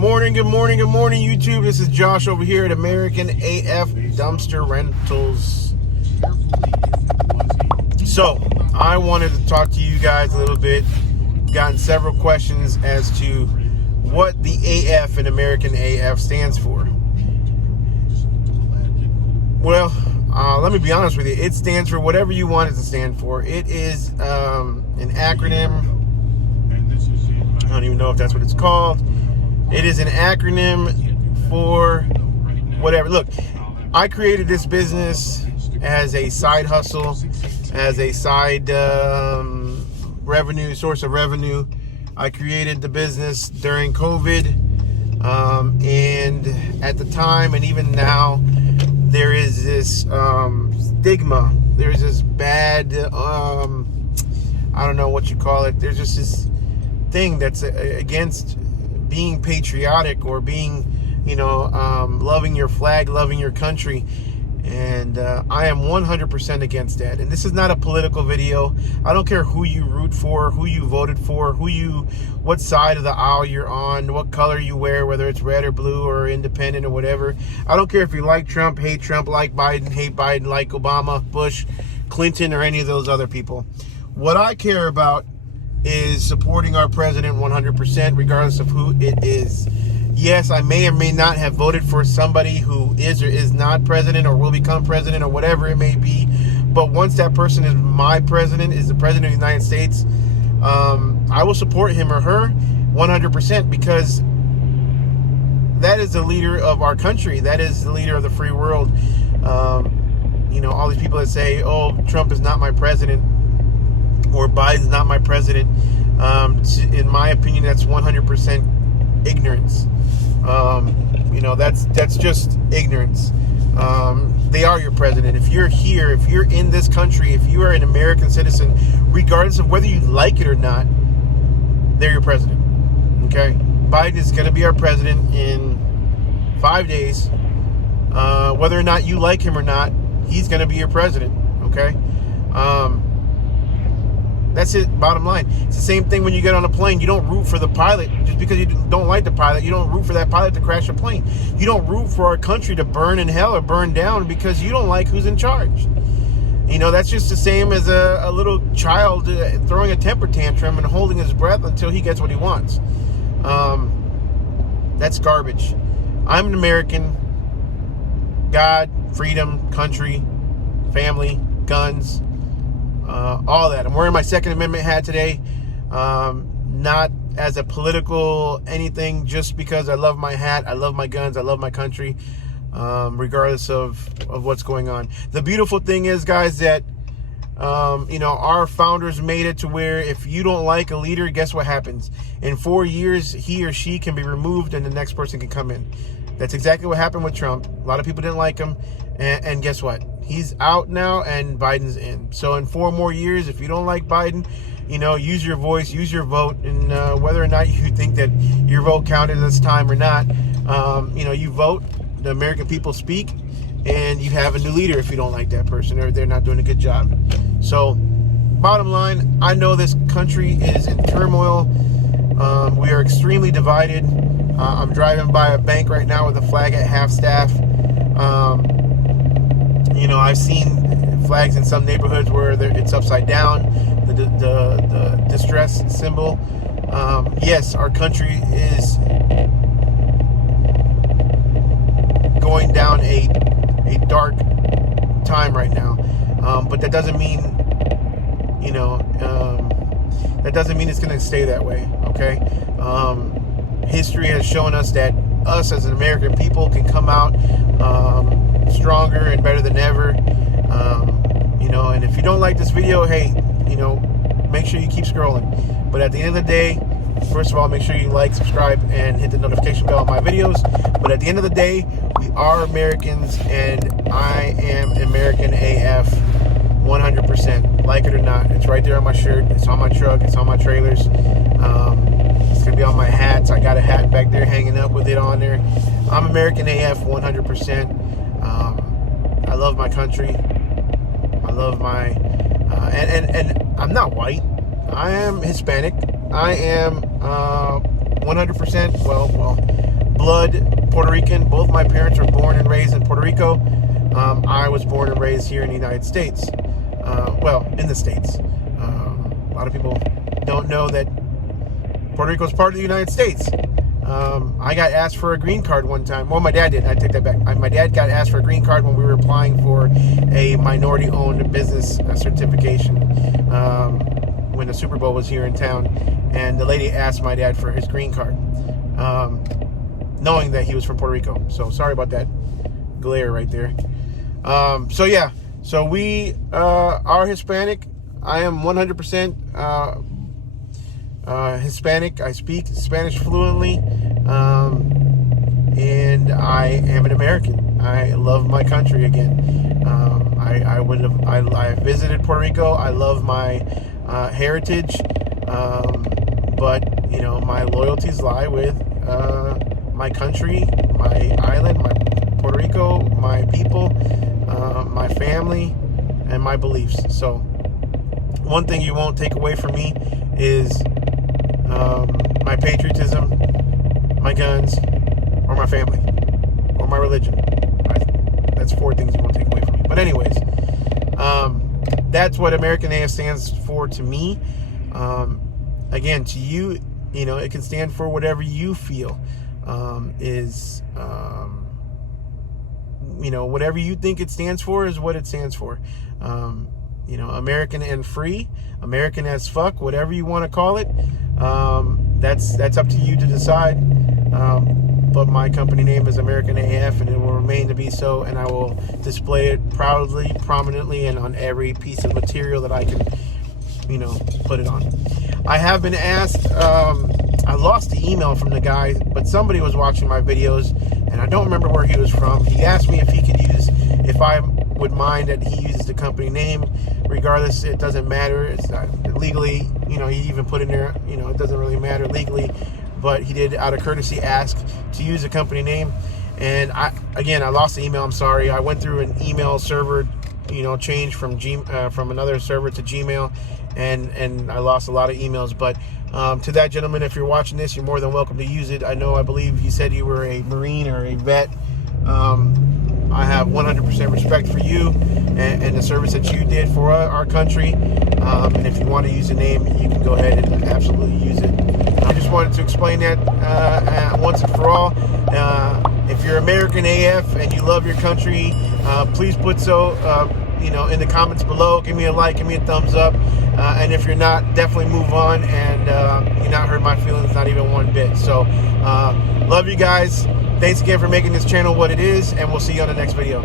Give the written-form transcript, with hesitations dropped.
Good morning, YouTube. This is Josh over here at American AF Dumpster Rentals. So, I wanted to talk to you guys a little bit. Gotten several questions as to what the AF in American AF stands for. Well, let me be honest with you. It stands for whatever you want it to stand for. It is an acronym. I don't even know if that's what it's called. It is an acronym for whatever. Look, I created this business as a side hustle, as a side source of revenue. I created the business during COVID, and at the time and even now, there is this stigma. There's this bad, I don't know what you call it. There's just this thing that's against being patriotic or being, loving your flag, loving your country. And I am 100% against that. And this is not a political video. I don't care who you root for, who you voted for, what side of the aisle you're on, what color you wear, whether it's red or blue or independent or whatever. I don't care if you like Trump, hate Trump, like Biden, hate Biden, like Obama, Bush, Clinton, or any of those other people. What I care about is supporting our president 100%, regardless of who it is. Yes, I may or may not have voted for somebody who is or is not president or will become president or whatever it may be. But once that person is my president, is the president of the United States, I will support him or her 100% because that is the leader of our country. That is the leader of the free world. All these people that say, oh, Trump is not my president or Biden's not my president. In my opinion, that's 100% ignorance. That's just ignorance. They are your president. If you're here, if you're in this country, if you are an American citizen, regardless of whether you like it or not, they're your president. Okay? Biden is going to be our president in 5 days. Whether or not you like him or not, he's going to be your president. Okay? That's it, bottom line. It's the same thing when you get on a plane. You don't root for the pilot just because you don't like the pilot. You don't root for that pilot to crash a plane. You don't root for our country to burn in hell or burn down because you don't like who's in charge. That's just the same as a little child throwing a temper tantrum and holding his breath until he gets what he wants. That's garbage. I'm an American. God, freedom, country, family, guns, all that. I'm wearing my Second Amendment hat today, not as a political anything, just because I love my hat, I love my guns, I love my country, regardless of what's going on. The beautiful thing is, guys, that our founders made it to where if you don't like a leader, guess what happens? In 4 years, he or she can be removed and the next person can come in. That's exactly what happened with Trump. A lot of people didn't like him, and guess what? He's out now and Biden's in. So in 4 more years, if you don't like Biden, use your voice, use your vote, and whether or not you think that your vote counted this time or not, you vote, the American people speak, and you have a new leader if you don't like that person or they're not doing a good job. So bottom line, I know this country is in turmoil. We are extremely divided. I'm driving by a bank right now with a flag at half staff. I've seen flags in some neighborhoods where it's upside down, the distress symbol. Yes, our country is going down a dark time right now, but that doesn't mean it's going to stay that way. Okay. History has shown us that us as an American people can come out stronger and better than ever. And if you don't like this video, hey, make sure you keep scrolling. But at the end of the day, first of all, make sure you like, subscribe, and hit the notification bell on my videos. But at the end of the day, we are Americans, and I am American AF 100%. Like it or not, it's right there on my shirt. It's on my truck. It's on my trailers. It's going to be on my hats. I got a hat back there hanging up with it on there. I'm American AF 100%. I love my country. I love my... and I'm not white. I am Hispanic. I am 100%, well, blood Puerto Rican. Both my parents were born and raised in Puerto Rico. I was born and raised here in the United States. Well, in the States. A lot of people don't know that Puerto Rico is part of the United States. I got asked for a green card one time. Well, my dad did. I take that back. My dad got asked for a green card when we were applying for a minority-owned business certification when the Super Bowl was here in town. And the lady asked my dad for his green card, knowing that he was from Puerto Rico. So sorry about that glare right there. So yeah, so we are Hispanic. I am 100% Hispanic. I speak Spanish fluently, and I am an American. I love my country again. I visited Puerto Rico. I love my heritage, but you know, my loyalties lie with my country, my island, my Puerto Rico, my people, my family, and my beliefs. So one thing you won't take away from me is my patriotism, my guns, or my family, or my religion. That's 4 things you won't take away from me. But anyways, that's what American AF stands for to me. Again, to you, you know, it can stand for whatever you feel is, you know, whatever you think it stands for is what it stands for. You know, American and free, American as fuck, whatever you want to call it. That's up to you to decide. But my company name is American AF, and it will remain to be so, and I will display it proudly, prominently, and on every piece of material that I can, you know, put it on. I have been asked, I lost the email from the guy, but somebody was watching my videos, and I don't remember where he was from. He asked me if I would mind that he uses the company name. Regardless, it doesn't matter. It's not legally, you know, he even put in there, you know, it doesn't really matter legally, but he did out of courtesy ask to use the company name. And I lost the email. I'm sorry. I went through an email server, you know, change from another server to Gmail, and I lost a lot of emails. But to that gentleman, if you're watching this, you're more than welcome to use it. I believe you said you were a Marine or a vet. I have 100% respect for you and the service that you did for our country. And if you want to use the name, you can go ahead and absolutely use it. I just wanted to explain that once and for all. If you're American AF and you love your country, please put so, you know, in the comments below. Give me a like, give me a thumbs up. And if you're not, definitely move on, and you're not hurt my feelings, not even one bit. So, love you guys. Thanks again for making this channel what it is, and we'll see you on the next video.